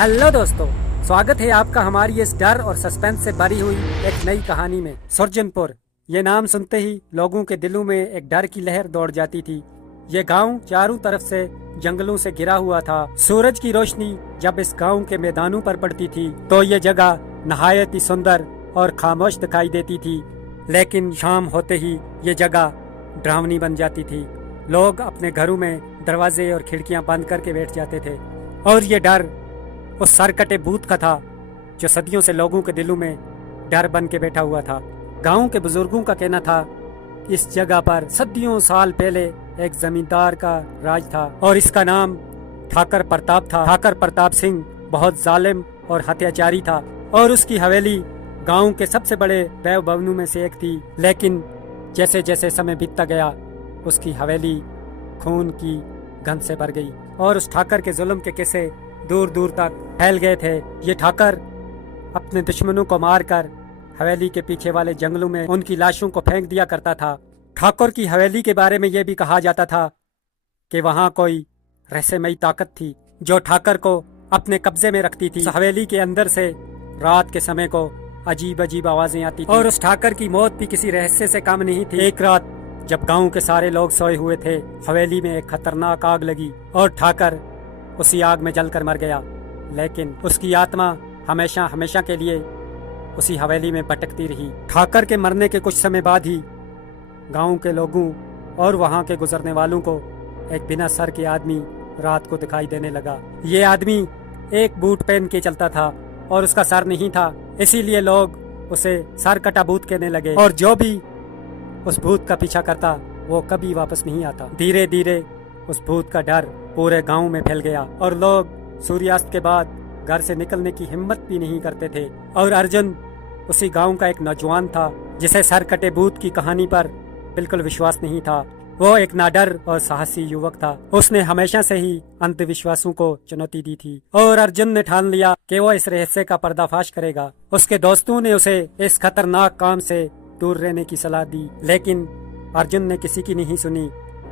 Hello दोस्तों, स्वागत है आपका हमारी इस डर और सस्पेंस से भरी हुई एक नई कहानी में। सुरजनपुर, ये नाम सुनते ही लोगों के दिलों में एक डर की लहर दौड़ जाती थी। ये गांव चारों तरफ से जंगलों से घिरा हुआ था। सूरज की रोशनी जब इस गांव के मैदानों पर पड़ती थी तो ये जगह नहायत ही सुंदर और खामोश दिखाई देती थी, लेकिन शाम होते ही ये जगह डरावनी बन जाती थी। लोग अपने घरों में दरवाजे और खिड़कियां बंद करके बैठ जाते थे और ये डर उस सरकटे भूत का था जो सदियों से लोगों के दिलों में डर बन के बैठा हुआ था। गांव के बुजुर्गों का कहना था कि इस जगह पर सदियों साल पहले एक जमींदार का राज था और इसका नाम ठाकर प्रताप था। ठाकर प्रताप सिंह बहुत जालिम और हत्याचारी था और उसकी हवेली गांव के सबसे बड़े वैभव भवनों में से एक थी। लेकिन जैसे जैसे समय बीतता गया उसकी हवेली खून की गंध से भर गई और उस ठाकर के जुल्म के किस्से दूर दूर तक फैल गए थे। ये ठाकर अपने दुश्मनों को मारकर हवेली के पीछे वाले जंगलों में उनकी लाशों को फेंक दिया करता था। ठाकुर की हवेली के बारे में यह भी कहा जाता था कि वहाँ कोई रहस्यमयी ताकत थी जो ठाकर को अपने कब्जे में रखती थी। हवेली के अंदर से रात के समय को अजीब अजीब आवाजें आती थी और उस ठाकर की मौत भी किसी रहस्य से कम नहीं थी। एक रात जब गांव के सारे लोग सोए हुए थे, हवेली में एक खतरनाक आग लगी और ठाकर उसी आग में जलकर मर गया। लेकिन उसकी आत्मा हमेशा हमेशा के लिए उसी हवेली में भटकती रही। ठाकर के मरने के कुछ समय बाद ही गांव के लोगों और वहां के गुजरने वालों को एक बिना सर के आदमी रात को दिखाई देने लगा। ये आदमी एक बूट पहन के चलता था और उसका सर नहीं था, इसीलिए लोग उसे सर कटा भूत कहने लगे। और जो भी उस भूत का पीछा करता वो कभी वापस नहीं आता। धीरे धीरे उस भूत का डर पूरे गांव में फैल गया और लोग सूर्यास्त के बाद घर से निकलने की हिम्मत भी नहीं करते थे। और अर्जुन उसी गांव का एक नौजवान था जिसे सर कटे भूत की कहानी पर बिल्कुल विश्वास नहीं था। वो एक नाडर और साहसी युवक था। उसने हमेशा से ही अंधविश्वासों को चुनौती दी थी और अर्जुन ने ठान लिया कि वो इस रहस्य का पर्दाफाश करेगा। उसके दोस्तों ने उसे इस खतरनाक काम से दूर रहने की सलाह दी, लेकिन अर्जुन ने किसी की नहीं सुनी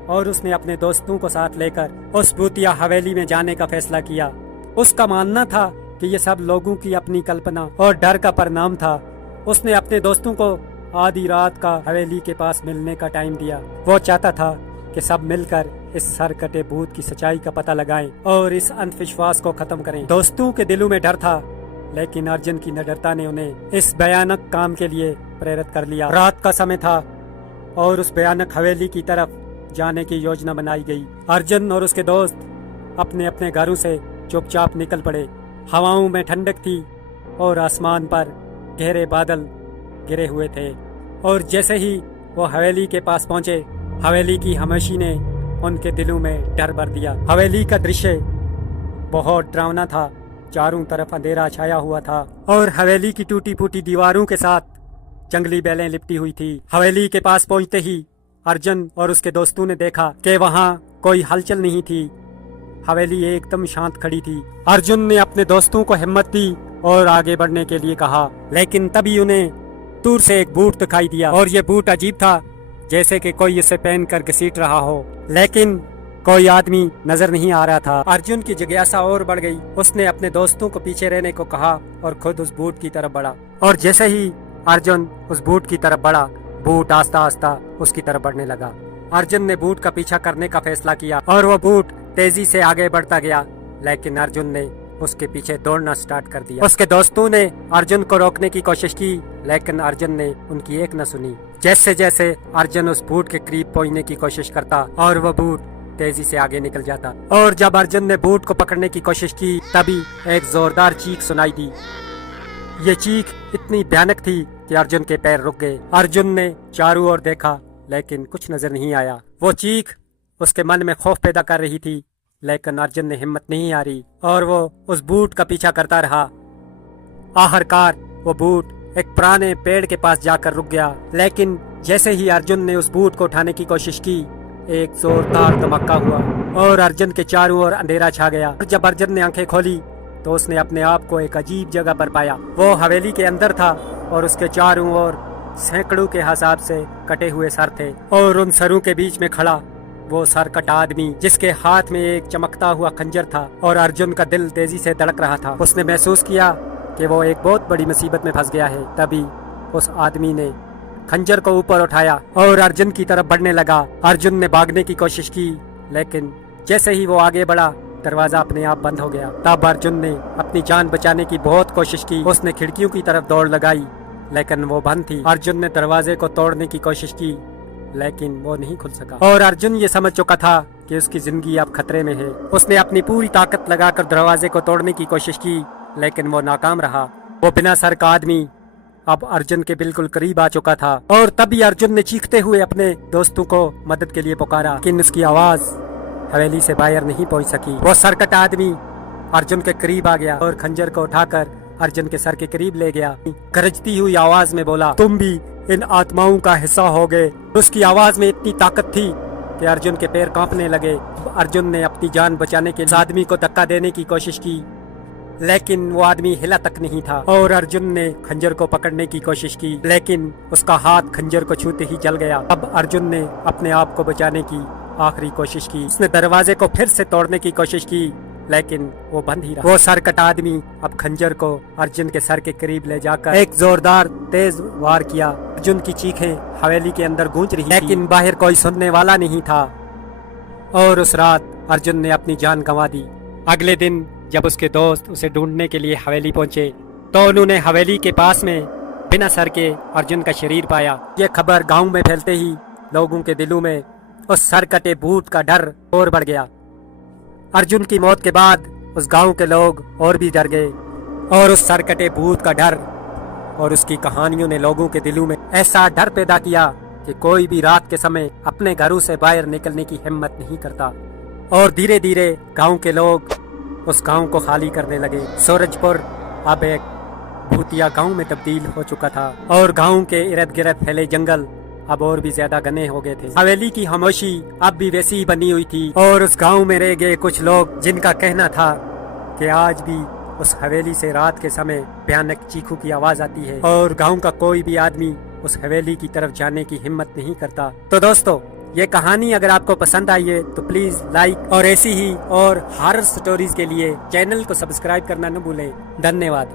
और उसने अपने दोस्तों को साथ लेकर उस भूतिया हवेली में जाने का फैसला किया। उसका मानना था कि ये सब लोगों की अपनी कल्पना और डर का परिणाम था। उसने अपने दोस्तों को आधी रात का हवेली के पास मिलने का टाइम दिया। वो चाहता था कि सब मिलकर इस सर कटे भूत की सच्चाई का पता लगाएं और इस अंधविश्वास को खत्म करें। दोस्तों के दिलों में डर था, लेकिन अर्जुन की निडरता ने उन्हें इस भयानक काम के लिए प्रेरित कर लिया। रात का समय था और उस भयानक हवेली की तरफ जाने की योजना बनाई गई। अर्जुन और उसके दोस्त अपने अपने घरों से चुपचाप निकल पड़े। हवाओं में ठंडक थी और आसमान पर गहरे बादल गिरे हुए थे और जैसे ही वो हवेली के पास पहुंचे, हवेली की खामोशी ने उनके दिलों में डर भर दिया। हवेली का दृश्य बहुत डरावना था। चारों तरफ अंधेरा छाया हुआ था और हवेली की टूटी फूटी दीवारों के साथ जंगली बेलें लिपटी हुई थी। हवेली के पास पहुंचते ही अर्जुन और उसके दोस्तों ने देखा कि वहां कोई हलचल नहीं थी। हवेली एकदम शांत खड़ी थी। अर्जुन ने अपने दोस्तों को हिम्मत दी और आगे बढ़ने के लिए कहा, लेकिन तभी उन्हें दूर से एक बूट दिखाई दिया और ये बूट अजीब था, जैसे कि कोई इसे पहन कर घसीट रहा हो, लेकिन कोई आदमी नजर नहीं आ रहा था। अर्जुन की जिज्ञासा और बढ़ गई। उसने अपने दोस्तों को पीछे रहने को कहा और खुद उस बूट की तरफ बढ़ा और जैसे ही अर्जुन उस बूट की तरफ बढ़ा, बूट आस्ता आस्ता उसकी तरफ बढ़ने लगा। अर्जुन ने बूट का पीछा करने का फैसला किया और वो बूट तेजी से आगे बढ़ता गया, लेकिन अर्जुन ने उसके पीछे दौड़ना स्टार्ट कर दिया। उसके दोस्तों ने अर्जुन को रोकने की कोशिश की, लेकिन अर्जुन ने उनकी एक न सुनी। जैसे जैसे अर्जुन उस बूट के करीब पहुंचने की कोशिश करता और वो बूट तेजी से आगे निकल जाता और जब अर्जुन ने बूट को पकड़ने की कोशिश की, तभी एक जोरदार चीख सुनाई दी। ये चीख इतनी भयानक थी कि अर्जुन के पैर रुक गए। अर्जुन ने चारों ओर देखा, लेकिन कुछ नजर नहीं आया। वो चीख उसके मन में खौफ पैदा कर रही थी, लेकिन अर्जुन ने हिम्मत नहीं हारी और वो उस बूट का पीछा करता रहा। आखिरकार वो बूट एक पुराने पेड़ के पास जाकर रुक गया, लेकिन जैसे ही अर्जुन ने उस बूट को उठाने की कोशिश की, एक जोरदार धमाका हुआ और अर्जुन के चारों ओर अंधेरा छा गया। जब अर्जुन ने आंखें खोली तो उसने अपने आप को एक अजीब जगह पर पाया। वो हवेली के अंदर था और उसके चारों ओर सैकड़ों के हिसाब से कटे हुए सर थे और उन सरों के बीच में खड़ा वो सरकट आदमी जिसके हाथ में एक चमकता हुआ खंजर था और अर्जुन का दिल तेजी से धड़क रहा था। उसने महसूस किया कि वो एक बहुत बड़ी मुसीबत में फंस गया है। तभी उस आदमी ने खंजर को ऊपर उठाया और अर्जुन की तरफ बढ़ने लगा। अर्जुन ने भागने की कोशिश की, लेकिन जैसे ही वो आगे बढ़ा दरवाजा अपने आप बंद हो गया। तब अर्जुन ने अपनी जान बचाने की बहुत कोशिश की। उसने खिड़कियों की तरफ दौड़ लगाई, लेकिन वो बंद थी। अर्जुन ने दरवाजे को तोड़ने की कोशिश की, लेकिन वो नहीं खुल सका। और अर्जुन ये समझ चुका था कि उसकी जिंदगी अब खतरे में है। उसने अपनी पूरी ताकत लगाकर दरवाजे को तोड़ने की कोशिश की, लेकिन वो नाकाम रहा। वो बिना सर का आदमी अब अर्जुन के बिल्कुल करीब आ चुका था और तभी अर्जुन ने चीखते हुए अपने दोस्तों को मदद के लिए पुकारा, लेकिन उसकी आवाज हवेली से बाहर नहीं पहुंच सकी। वो सरकट आदमी अर्जुन के करीब आ गया और खंजर को उठाकर अर्जुन के सर के करीब ले गया। गरजती हुई आवाज में बोला, तुम भी इन आत्माओं का हिस्सा हो गए। उसकी आवाज में इतनी ताकत थी कि अर्जुन के पैर कांपने लगे। अर्जुन ने अपनी जान बचाने के आदमी को धक्का देने की कोशिश की, लेकिन वो आदमी हिला तक नहीं था। और अर्जुन ने खंजर को पकड़ने की कोशिश की, लेकिन उसका हाथ खंजर को छूते ही जल गया। अब अर्जुन ने अपने आप को बचाने की आखिरी कोशिश की। उसने दरवाजे को फिर से तोड़ने की कोशिश की, लेकिन वो बंद ही रहा। वो सरकट आदमी अब खंजर को अर्जुन के सर के करीब ले जाकर एक जोरदार तेज वार किया। अर्जुन की चीखें हवेली के अंदर गूंज रही, लेकिन बाहर कोई सुनने वाला नहीं था। और उस रात अर्जुन ने अपनी जान गंवा दी। अगले दिन जब उसके दोस्त उसे ढूंढने के लिए हवेली पहुंचे, तो उन्होंने हवेली के पास में बिना सर के अर्जुन का शरीर पाया। ये खबर गांव में फैलते ही लोगों के दिलों में उस सरकटे भूत का डर और बढ़ गया। अर्जुन की मौत के बाद उस गांव के लोग और भी डर गए और उस सरकटे भूत का डर और उसकी कहानियों ने लोगों के दिलों में ऐसा डर पैदा किया कि कोई भी रात के समय अपने घरों से बाहर निकलने की हिम्मत नहीं करता। और धीरे धीरे गांव के लोग उस गांव को खाली करने लगे। सूरजपुर अब एक भूतिया गांव में तब्दील हो चुका था और गांव के इर्द गिर्द फैले जंगल अब और भी ज्यादा घने हो गए थे। हवेली की खामोशी अब भी वैसी ही बनी हुई थी और उस गांव में रह गए कुछ लोग जिनका कहना था कि आज भी उस हवेली से रात के समय भयानक चीखों की आवाज आती है और गांव का कोई भी आदमी उस हवेली की तरफ जाने की हिम्मत नहीं करता। तो दोस्तों, ये कहानी अगर आपको पसंद आई है तो प्लीज लाइक और ऐसी ही और हॉरर स्टोरीज के लिए चैनल को सब्सक्राइब करना न भूलें। धन्यवाद।